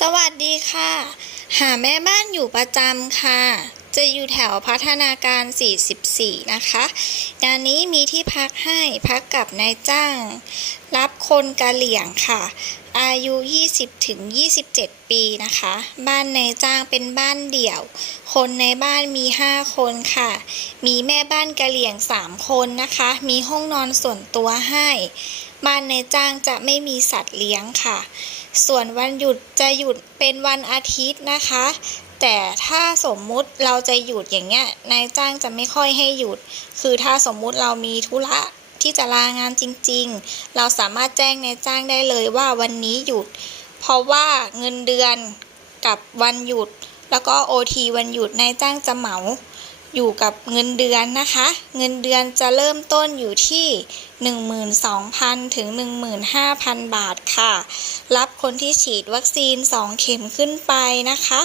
สวัสดีค่ะ หาแม่บ้านอยู่ประจำค่ะจะอยู่แถวพัฒนาการ 44 นะคะงานนี้มีที่พักให้พักกับนายจ้าง รับคนกะเหลี่ยงค่ะ อายุ 20ถึง27 ปีนะคะ บ้านนายจ้างเป็นบ้านเดี่ยว คนในบ้านมี 5 คนค่ะ มีแม่บ้านกะเหลี่ยง 3 คนนะคะ มีห้องนอนส่วนตัวให้ บ้านนายจ้างจะไม่มีสัตว์เลี้ยงค่ะส่วนวันหยุดจะหยุดเป็นวันอาทิตย์นะคะ แต่ถ้าสมมุติเราจะหยุดอย่างเงี้ยนายจ้างจะไม่ค่อยให้หยุด คือถ้าสมมุติเรามีธุระที่จะลางานจริง ๆ เราสามารถแจ้งนายจ้างได้เลยว่าวันนี้หยุด เพราะว่าเงินเดือนกับวันหยุด แล้วก็ OT วันหยุดนายจ้างจะเหมาอยู่กับเงินเดือนนะคะ เงินเดือนจะเริ่มต้นอยู่ที่ 12,000 ถึง 15,000 บาทค่ะ รับคนที่ฉีดวัคซีน 2 เข็มขึ้นไปนะคะ